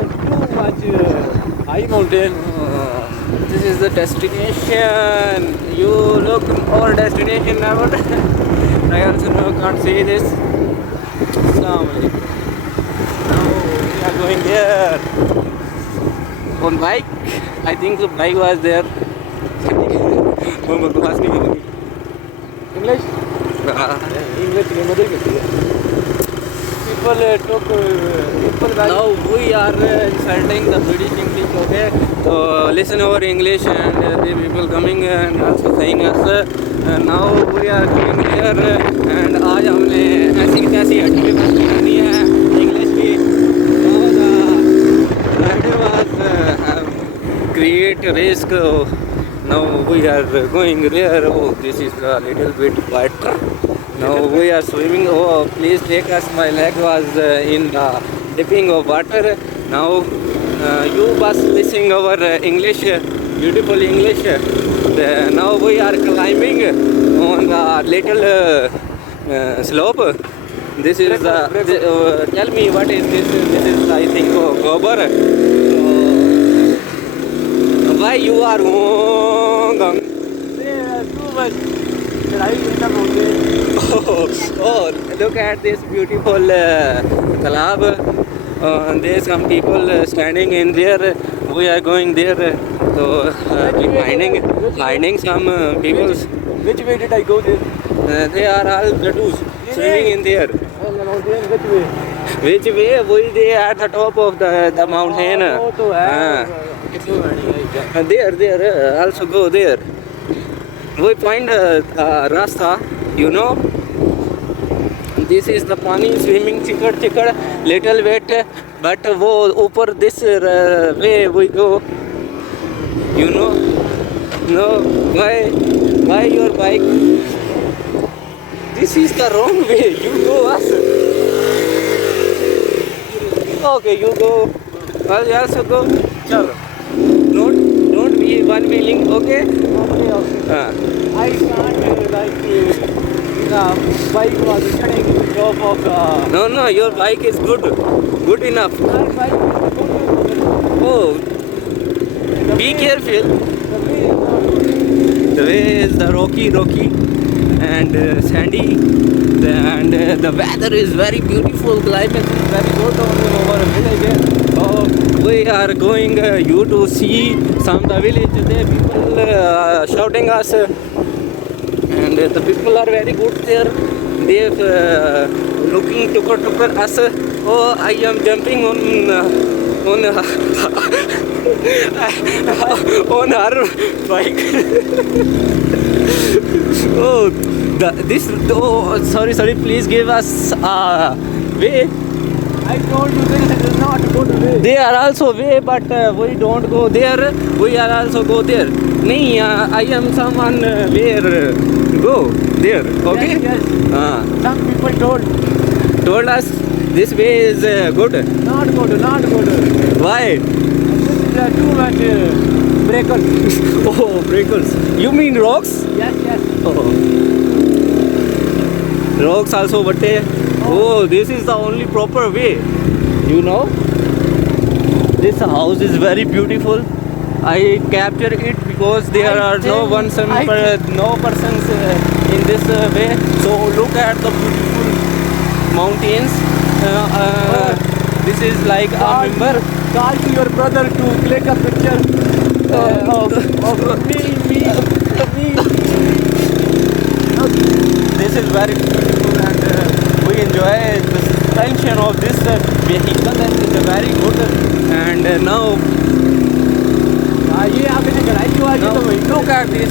too much high mountain. This is the destination. You look our destination now. I also can't say this. Assalamualaikum. Now we are going there on bike. I think the bike was there. English? English के मदद करती है. People talk. Now we are insulting the British English, okay? So listen our English and the people coming and also saying us. Now we are going here and आज हमने ऐसी की तैसी हटके बस करनी है English की. Now the rider was create risk. Now we are going there. Oh, this is a little bit quieter. Now we are swimming. Oh, please take us. My leg was in the dipping of water. Now you must listening our English, beautiful English. Now we are climbing on a little slope. This is tell me what is this? This is I think gobar. Why you are wrong? Too much. Oh, look at this beautiful talab. There's some people standing in there. We are going there. So finding some people. Which way did I go there? They are all Latus swimming in there. Which way? Which way? We they at the top of the mountain. There. Also go there. We find Rasta, you know. This is the pani swimming chikad little bit, but wo upar this way we go. You know. No, why your bike? This is the wrong way. You go us. Okay, you go. I'll also go. Chalo. Don't be one wheeling, okay? Okay. I can't the bike was sitting in the top of the... No, your bike is good enough. My bike is good. Oh, be careful. The way is the rocky and sandy, and the weather is very beautiful. Climate is very good over village. We are going you to see some the village. There people shouting us, and the people are very good there. They looking to us. Oh, I am jumping on on our bike. Sorry, please give us way. I told you this is not a good way. They are also way, but we don't go there. We are also go there. Nee, I am someone where go there. Okay. Yes. Some people Told us this way is good. not good. Why? This is too much breakers. Oh, breakers. You mean rocks? Yes. Oh. Rocks also, but oh, this is the only proper way. You know, this house is very beautiful. I capture it because there are no persons in this way. So look at the beautiful mountains. This is like a member. Call to your brother to click a picture of me. This is very beautiful, and we enjoy the suspension of this vehicle, and it's very good. And now look at this.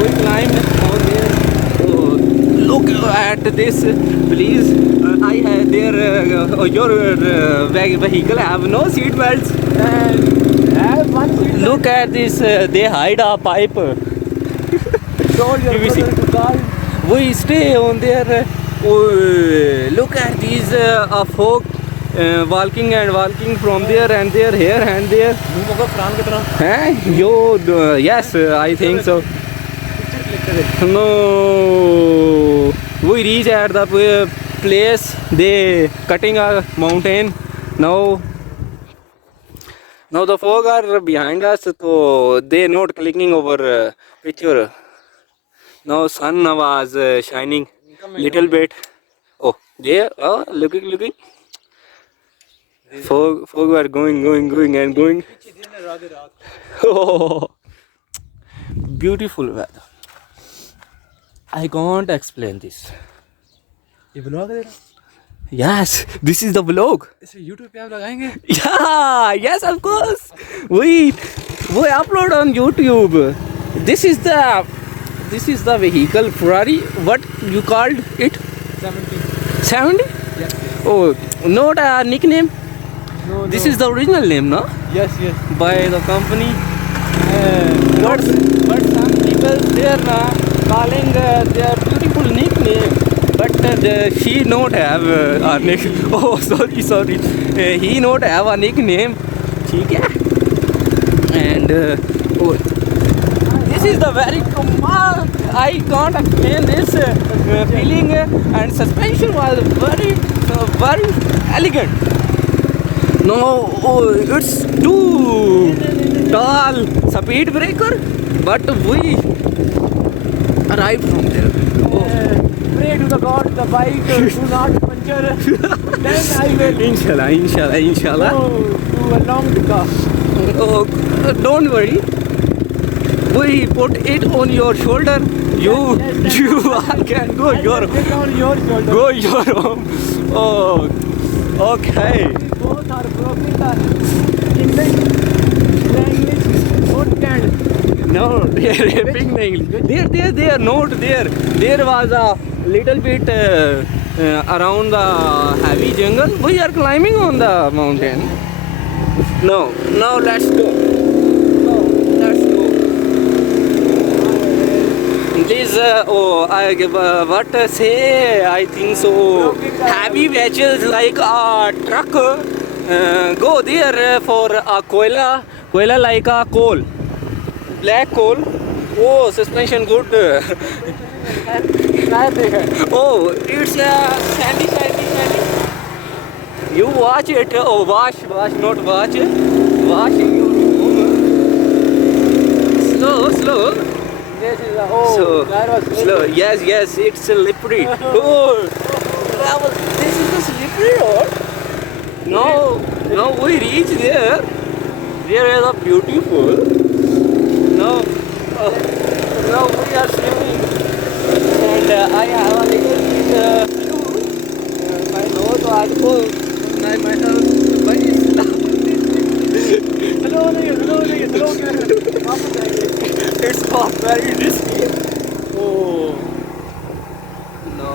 We climbed over there. So look at this, please. I have there. Your vehicle have no seat belts. Have one seat. Look at this. They hide a pipe. Told your PVC. brother to call. We stay on there. Look at these folk walking from there and there, here and there. Yes, I think so. No, we reach at the place. They cutting a mountain now. Now the fog are behind us, so they not clicking over picture. Now sun was shining little bit. Oh, there. Oh, looking. Fog were going and going. Oh, beautiful weather. I can't explain this. ये blog है तेरा? Yes, this is the vlog. इसे YouTube पे आप लगाएंगे? Yeah, yes, of course. Wait, we upload on YouTube. This is the vehicle Ferrari. What you called it? 70. 70? Yes. Oh, not a nickname. No. This is the original name, no? Yes. By the company. But some people they are calling their beautiful nickname. But she not have a nick. Oh, sorry. He not have a nickname. ठीक है? And oh, this is the very command. I can't explain this feeling. And suspension was very elegant. No, it's too tall speed breaker, but we arrived from there. Pray to the God the bike do not puncture. Then I will Inshallah. go to a long car. Oh, don't worry. We put it on your shoulder. You can go your Get on your shoulder. home. Oh, okay. Both are broken. English both can. No, they are rapping the English. They are not there. There was a little bit around the heavy jungle. We are climbing on the mountain. No, now let's go. This I give what say? I think so. Heavy vehicles like a truck go there for a koila like a coal, black coal. Oh, suspension good. Oh, it's sandy. You watch it. Oh, wash, not watch. Wash your home. Slow. This is a that was Slow. Yes, it's slippery. Oh, this is the slippery road. Now we reach there. There is a beautiful. Now we are swimming, and I have a little bit my nose was full. And I might have very slow. It's not very risky. Oh no!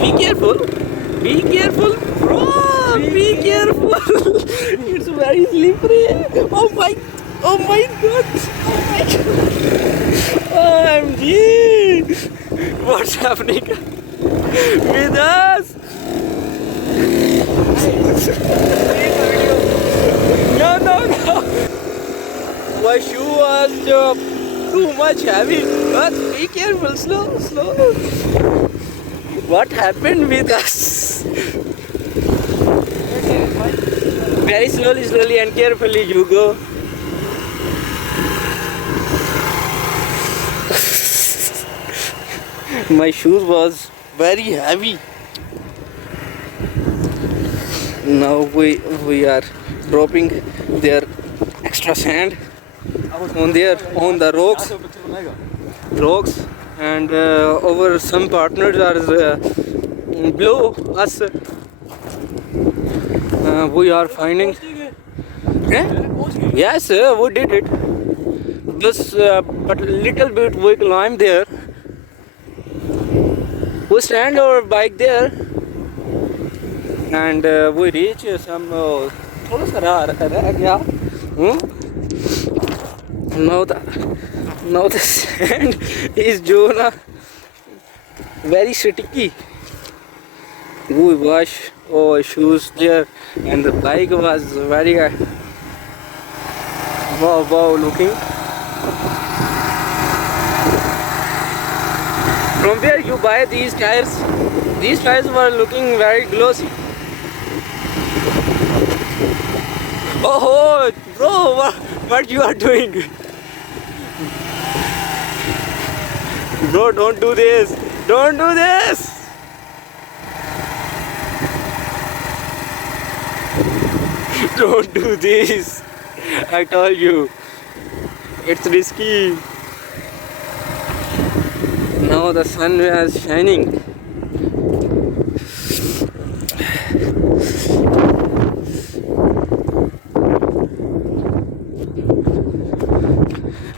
Be careful, bro. Be careful. It's very slippery. Oh my God! OMG! What's happening with us? No. My shoe was too much heavy. But be careful, slow. What happened with us? Very slowly and carefully you go. My shoes was very heavy. Now we are dropping their extra sand on the rocks, and over some partners are below us. We are finding. Yes, we did it. Just but little bit we climbed there. We stand our bike there, and we reach some. थोड़ा सा रह गया. Now the sand is very sticky. We wash our shoes there, and the bike was very wow looking. From where you buy these tires? These tires were looking very glossy. Oh, bro, what you are doing? Bro, don't do this. Don't do this. Don't do this. I told you. It's risky. Now the sun is shining.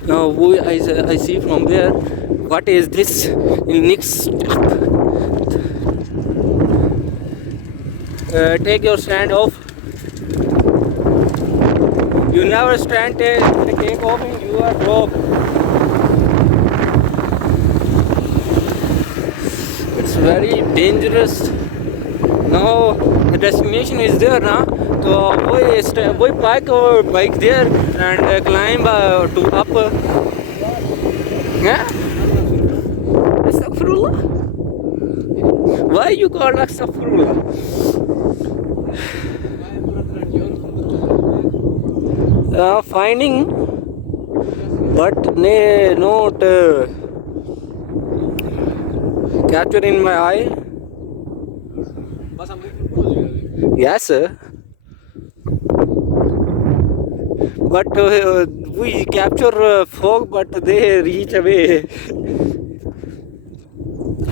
Now I see from there what is this next step. Take your stand off. You never stand take off and you are drop. It's very dangerous. Now the destination is there now. So we park our bike there and climb to up. Yeah? Astaghfirullah. Why you call Astaghfirullah? Finding, but not capture in my eye. Yes, sir. But we capture fog, but they reach away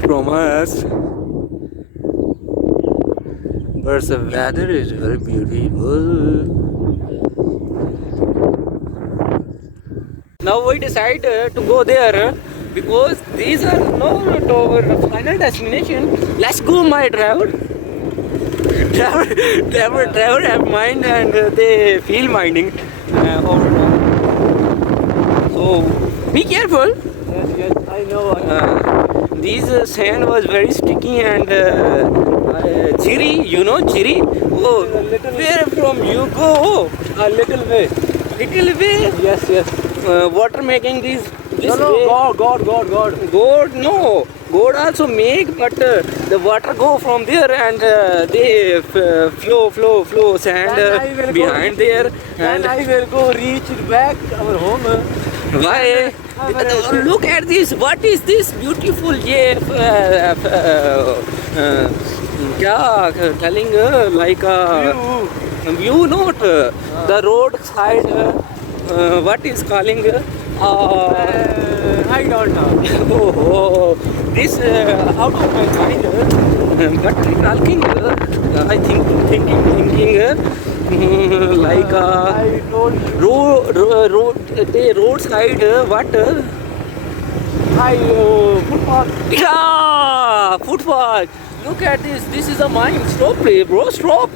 from us. But the weather is very beautiful. Now we decide to go there because these are not our final destination. Let's go, my driver. Driver have mind and they feel minding over time. So be careful. Yes, I know. These sand was very sticky and chiri. You know chiri? Oh, where from you go? A little way. Little way. Yes. Water making this No, way. God. Goat, no. Goat also make, but the water go from there and they flow sand Then I will behind go, there. And And I will go reach back our home. why? Look at this. What is this beautiful? Yeah, क्या telling like view not the road side. What is calling? I don't know. Oh, this out of my mind. But talking, I thinking like I told you. roadside. What? Footpath. Yeah, footpath. Look at this. This is a mine. Stop, bro. Stop.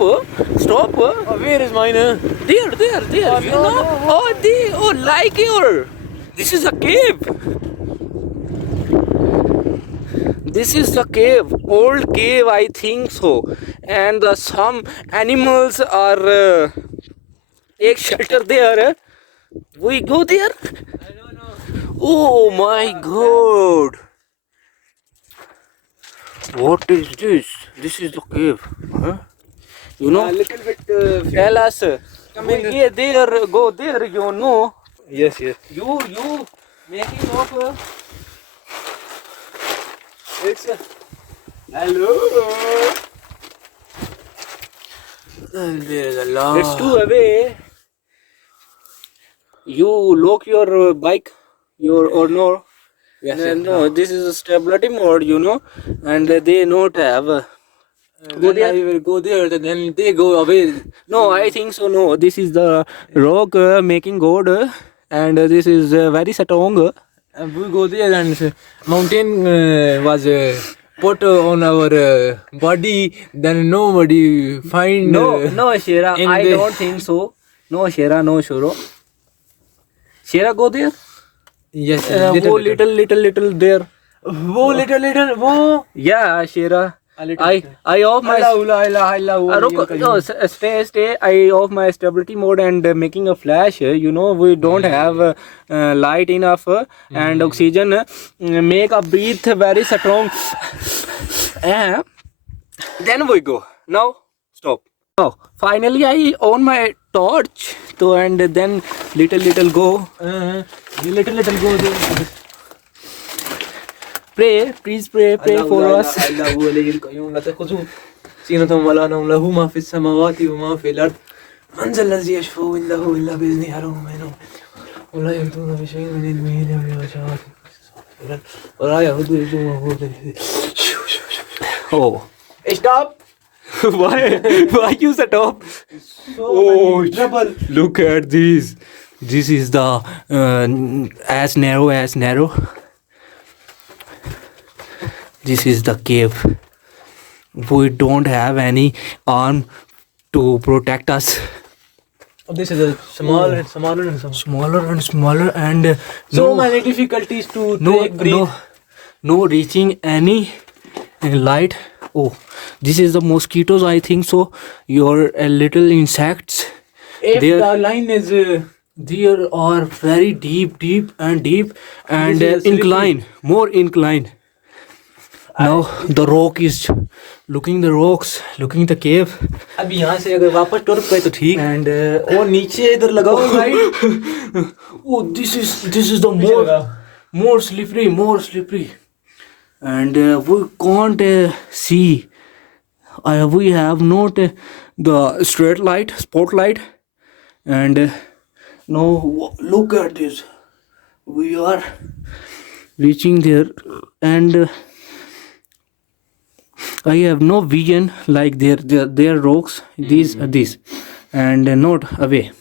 Where is mine? There. Oh, You no, know? no. Oh, like your. This is a cave. This is the cave. Old cave, I think so. And some animals are take shelter there. We go there. I don't know. Oh my God. What is this? This is the cave. Huh? You know? A little bit. Tell us. Come We in. get there, go there, you know. Yes. You making of It's hello. it's too away. You lock your bike, or no? Yes, No, this is a stability mode, you know, and they not have. Go there. I will go there. Then they go away. No, I think so. No, this is the rock making gold, and this is very strong. And we go there and mountain was put on our body. Then nobody find. No, Shera, in I the- don't think so. No, Shera, no, Shoro. Shera, go there. Yes. Go little there. Wo little. Wo. Yeah, Shera. A little. I off my. Allah. No, stay. I off my stability mode and making a flash. You know, we don't have light enough and oxygen. Make a breath very strong. Then we go. Now, stop. Now, finally, I on my torch. So and then little go. You little go there. Pray, please pray for us. الله هو الذي القيوم لا تأخذه سنة ولا نوم له ما في السماوات وما في الأرض من ذا الذي يشفع عنده إلا بإذنه يعلم ما ينوم ولا يحيطون بشيء من علمه إلا بما شاء ولا يؤوده حفظهما. Oh. Stop! Why use the top? So many trouble. Look at this. This is the as narrow. This is the cave. We don't have any arm to protect us. This is a smaller and smaller and Smaller and so many difficulties to take breathe. No reaching any light. Oh, this is the mosquitoes, I think so. Your little insects. If There- the line is There are very deep and This is incline, more incline. Now the rock is looking the rocks, looking the cave, अभी यहाँ से अगर वापस टुर पे तो ठीक and वो नीचे इधर लगाओ right. oh, this is the more slippery, and we can't see. We have not the straight light, spotlight, and now look at this. We are reaching there, and I have no vision like their rocks. These, and not away.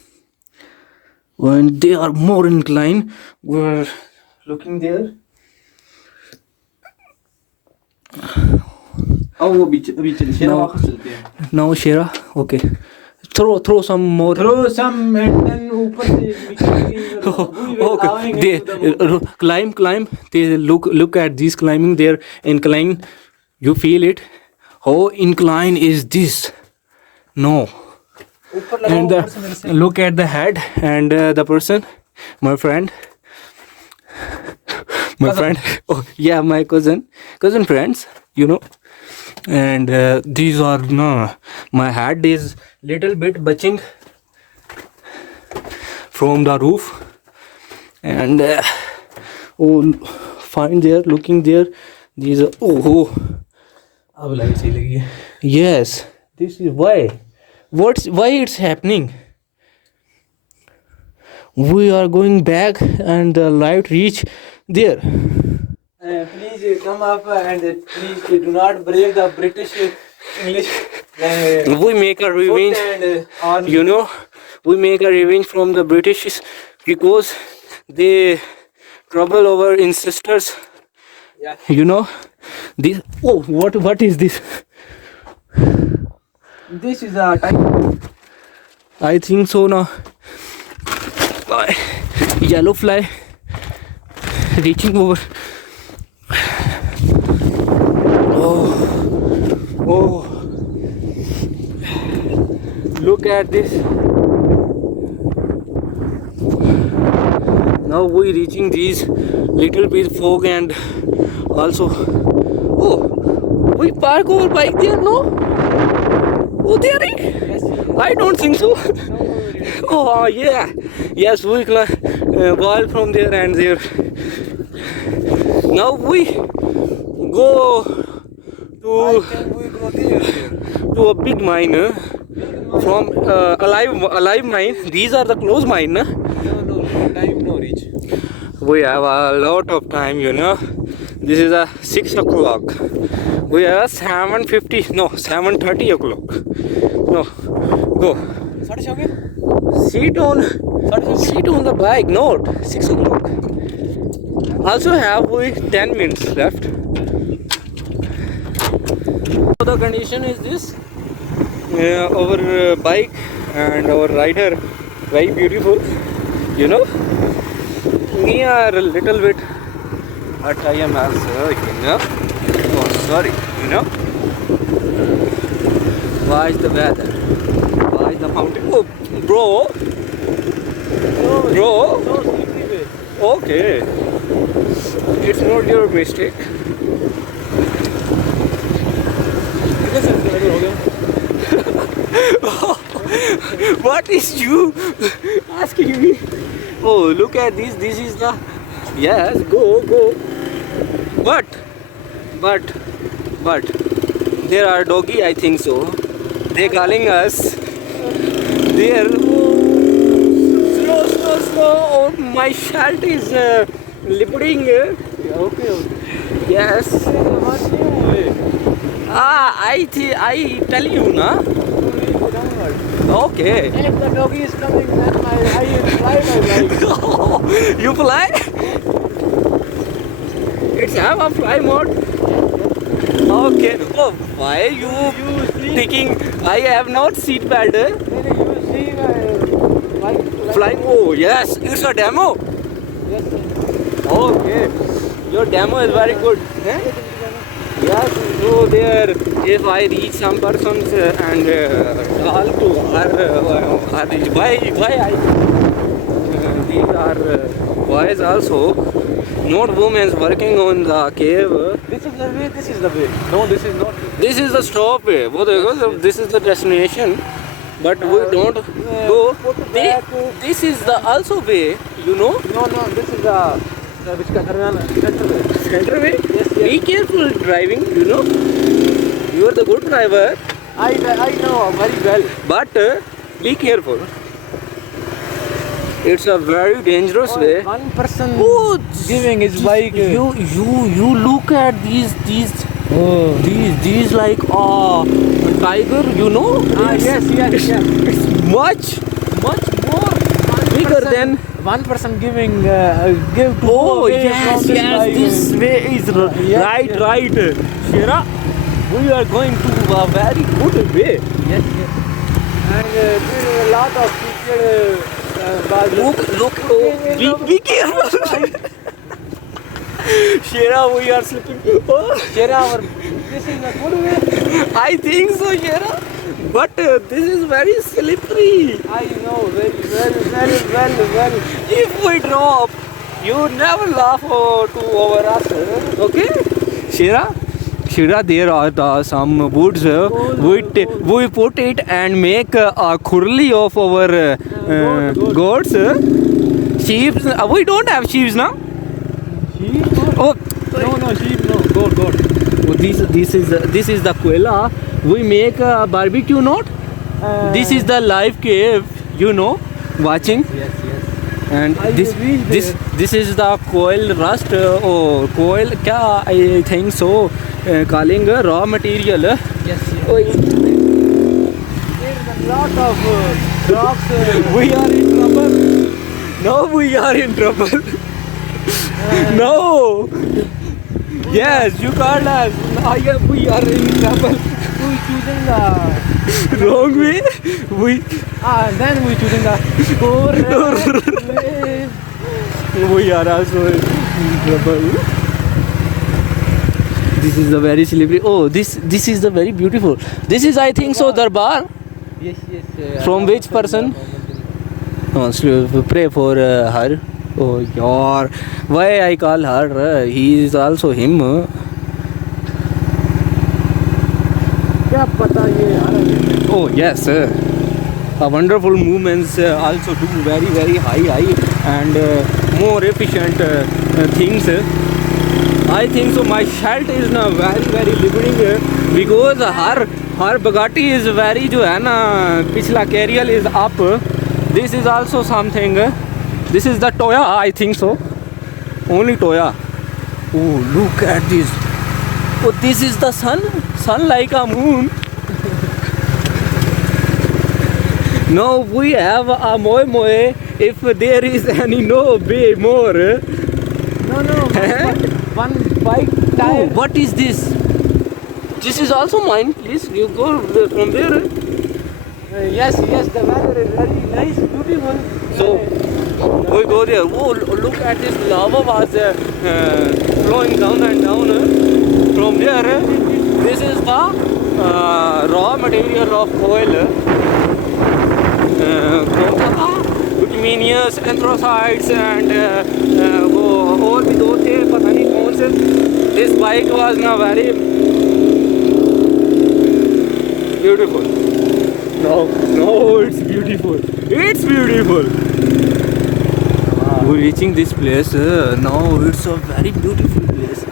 When they are more inclined, we're looking there. अब वो अभी चलते हैं वापस चलते हैं. Now Shera, okay. Throw some more. Throw some and then ऊपर से Okay. They climb. They look at this climbing. They're inclined. You feel it. How incline is this? No. ऊपर And लगाओ ऊपर से मेरे से. look at the head and the person, my friend. Oh yeah, my cousin friends, you know. And these are no. My head is little bit butching from the roof, and oh, find there, looking there. These are oh. अब light सही लगी है. Yes, this is why. Why it's happening? We are going back and the light reach there. Please come up and please do not break the British English. We make a revenge. And on You know, we make a revenge from the British because they trouble our ancestors. Yeah. You know, this. Oh, what is this? This is a type. I think so now. Yellow fly reaching over. Oh, look at this. Now we reaching these little bit fog, and also we park our bike there, no? Oh, there is? I don't think so. Oh yeah, yes, we ball from there and there. Now we go We go there. to a big mine from alive mine. These are the closed mine. No, time no reach. We have a lot of time, you know. This is a 6 o'clock. We have 7:50. No, 7:30 o'clock. No, go. साढ़े छः हो गए? Sit on the bike. Not 6 o'clock. Also have we 10 minutes left. So the condition is this. Our bike and our rider very beautiful. You know. We are a little bit. But I am also, you know. Oh, sorry. You know. Why is the weather? Why is the mountain? Oh, bro. So slippery way. Okay. It's not your mistake. कितने second हो गए? What is you asking me? Oh, look at this. This is the. Yes, go. But, but, there are doggy. I think so. They calling us. There. Slow. Oh, my shirt is lipping. Okay. Yes. I tell you, na. Okay. If the doggy is coming, then I fly my bike. You fly? It's have a fly mode. Okay. Oh, why you taking? I have not seat belt. You see my bike Flying. Oh yes, it's a demo. Yes, sir. Okay. Your demo is very good. Yes, so there, if I reach some persons and call to her, why I, these are boys also, not women working on the cave. This is the way, this is the way. No, this is not. This is the stop way. वो देखो, this is the destination, but we don't go. This is the also way, you know. No, this is the which center way. Center way. Yes. Be careful driving, you know. You are the good driver. I know very well. But be careful. It's a very dangerous way. One person Oh, giving his bike. You look at these Oh. these like tiger, you know? Yes. It's much more bigger than. One person giving give to Oh away yes, from yes. This way is Yes, right. Shira, we are going to a very good way. Yes. And there is a lot of people. Look, be careful. Shira, we are slipping. Oh. Shera, this is a good way. I think so, Shira. But this is very slippery. I know very well. If we drop, you never laugh over us. Okay? Shira, there are some woods. We put it and make a khurli of our goats. Sheep. We don't have sheep now. Sheep? Oh, No, sheep, no. Goat. oh, this is the koala. We make a barbecue, not? This is the live cave, you know, watching. Yes. And I this will reach this is the coil rust or coil. Kya I think so. Calling raw material. Yes. Oh, There is a lot of rocks. we are in trouble. No, we are in trouble. No. Yes, you called us. We are in trouble. We choosing the Wrong way. then we choosing the correct way. We are also in trouble. This is the very slippery. Oh, this is the very beautiful. This is, I think so, Darbar. Yes. From which person? Oh, so pray for her. Oh, yaar. Why I call her? He is also him. क्या पता ये Oh, yes. A wonderful movements also do very high and more efficient things. I think so. My shirt is na very liberating because her Bugatti is very जो है ना पिछला carrier is up. This is also something. This is the Toya, I think so. Only Toya. Oh, look at this. Oh, this is the sun like a moon. Now we have a moe. If there is any way more. No. One bike tire. Oh, what is this? This is also mine. Please, you go from there. Yes. The weather is very nice, beautiful. So we go there. Oh, look at this lava was flowing down and down. From there, this is the raw material of oil. Bituminous, anthracites and वो और भी दो थे पता नहीं कौन से. This bike was ना very beautiful. No, it's beautiful. It's beautiful. We're reaching this place. Now it's a very beautiful place.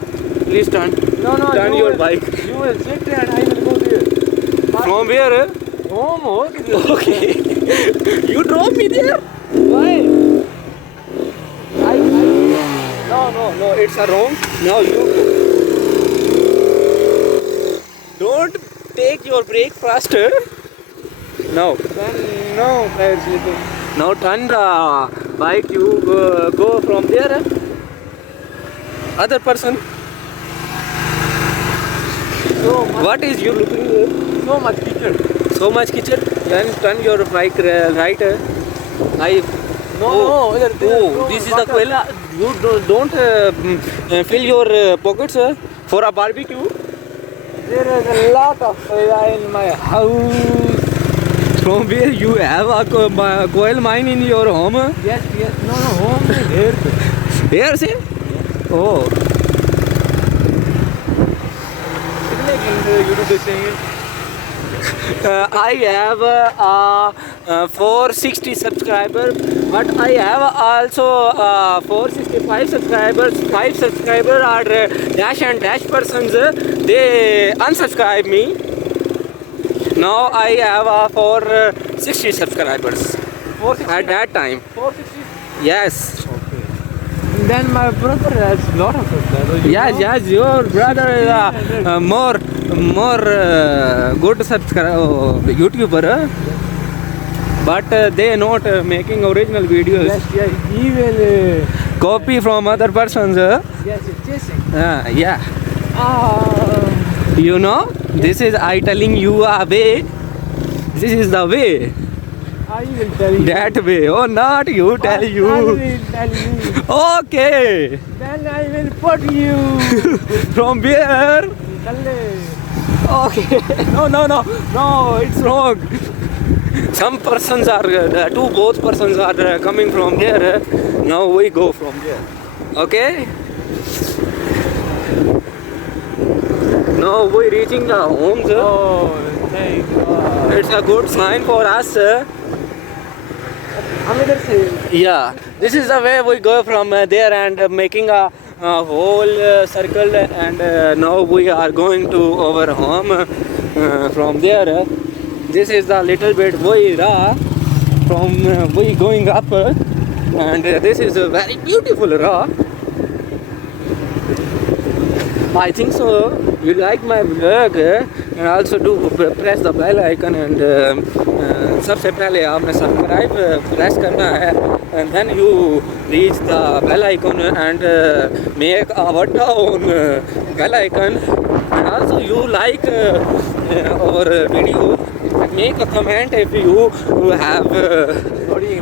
Please turn. Turn your bike. You will sit and I will go there. From where? Home, okay. Okay. You drove me there? Why? No, it's a wrong. Now you go. Don't take your brake faster. Now. Then no, tire slipping. Now turn the bike. You go from there. Other person. So much, What is you looking? so much picture. So much kitchen. Then turn your bike right. I. No, no, This is the Quella. You don't fill your pockets for a barbecue. There is a lot of soya in my house. From where you have a coal mine in your home? Yes. No, home is here. Here, see? Oh. कितने घंटे YouTube देखेंगे? I have 460 subscribers, but I have also 465 subscribers. 5 subscribers are dash and dash persons. They unsubscribe me. Now I have 460 subscribers 460? at that time. 460? Yes. Okay. Then my brother has lot of subscribers. Yes, your brother is more good subscriber YouTuber, but they not making original videos. Yes, he will. Copy from other persons. Yes, chasing. Yeah. You know, this is I telling you a way. This is the way. I will tell you. That way. Oh, not you. Tell I you. will tell you. Okay. Then I will put you. From where? Kalle. Okay. No. It's wrong. Some persons are both persons are coming from there. Now we go from there. Okay. Now we reaching the homes. Oh, thank God. It's a good sign for us. हम इधर से. Yeah, this is the way we go from there and making a whole circle, and now we are going to our home from there. This is the little bit way from we going up, and this is a very beautiful raw. I think so. You like my vlog, and also do press the bell icon, and सबसे पहले आपने subscribe press करना है, and then you reach the bell icon and make a button on bell icon, and also you like our video, and make a comment if you have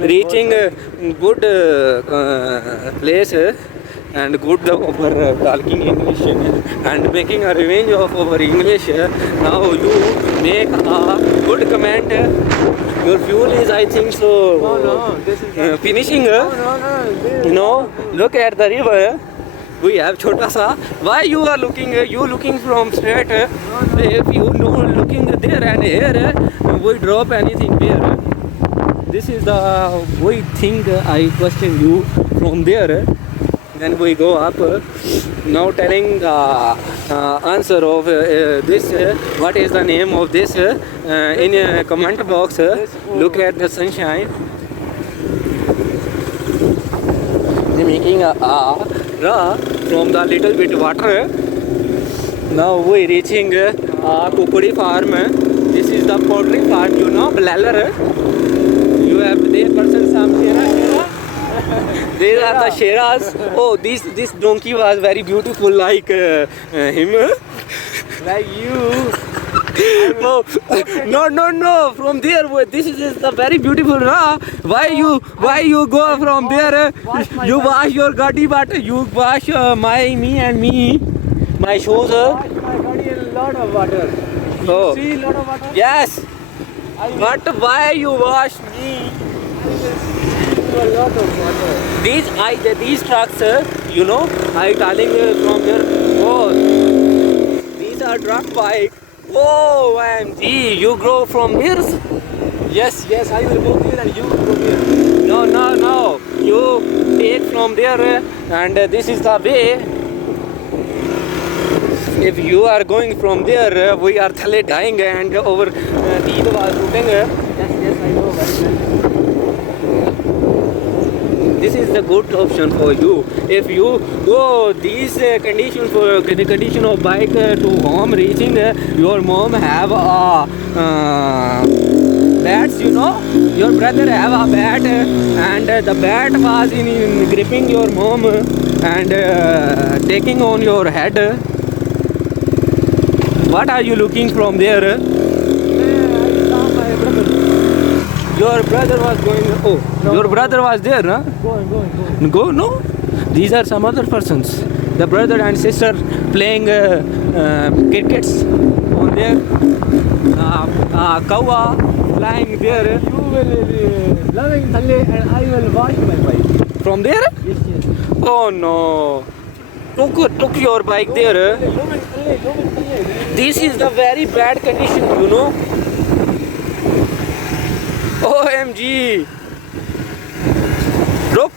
reaching good place and good over talking English and making a revenge of our English. Now you make a good comment. Your fuel is, I think so, No, this is finishing. No. You know, look at the river. We have Chota Sa. Why you are looking? You looking from straight. If you know looking there and here, we drop anything there. This is the we think I question you from there. Then we go up. Now telling the answer of this. What is the name of this? In a comment box. Look at the sunshine. Making a from the little bit water. Now we reaching Kukudi farm. This is the poultry farm. You know, Blaller. You have the person some These are the sheras. Oh, this donkey was very beautiful, like him. like you. No. From there, this is the very beautiful. Why you go from there? You wash your gadi, but you wash me and my shoes. Wash my body in a lot of water. Oh. See a lot of water? Yes. But why you wash me? A lot of water. These trucks, you know, I telling from there. Oh, these are truck bike. Oh, OMG, you grow from here? Yes, yes, I will go there and you will go there. No, no, no. You take from there and this is the way. If you are going from there, we are thale dying and over Eid was shooting. Yes, yes, I know very well. This is the good option for you. If you go these condition for the condition of bike to home reaching, your mom have a bats, you know. Your brother have a bat and the bat was in gripping your mom and taking on your head. What are you looking from there? I saw my brother. Your brother was going. Oh, No, your no, brother was there, huh? Going. Go, no. These are some other persons. The brother and sister playing crickets on there. Kawa flying there. You will loving Thalle and I will wash my bike. From there? Yes, yes. Oh no. Took your bike there. Loving Thalle. This is the very bad condition, you know. OMG. Look,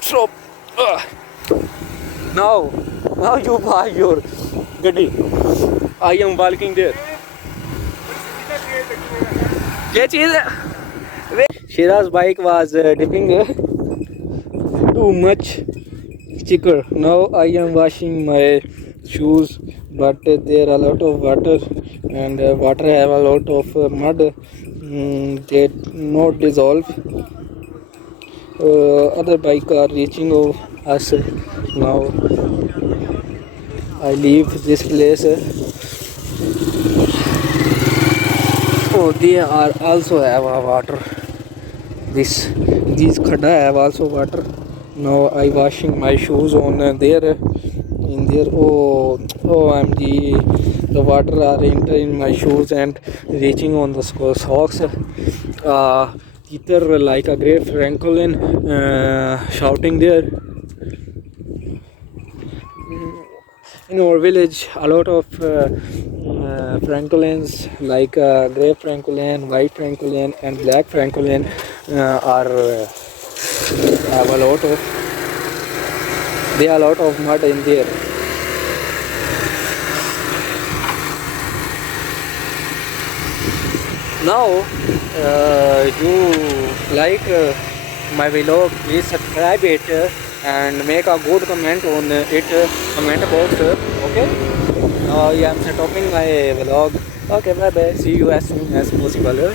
stop. Now you buy your gaddi. I am walking there. क्या चीज है? Shira's bike was dipping too much chicker. Now I am washing my shoes, but there are a lot of water and water have a lot of mud. They not dissolve. Other bike are reaching us now. I leave this place. Oh, they are also have a water. These khada have also water. Now I washing my shoes on there. In there, oh OMG, the water are entering my shoes and reaching on the socks. Either like a great Franklin shouting there. In our village, a lot of Francolins like grey Francolin, white Francolin, and black Francolin have a lot of. There are a lot of mud in there. Now, you like my vlog, please subscribe it and make a good comment on it, comment box. Okay. Now I am stopping my vlog. Okay, bye bye. See you as soon as possible.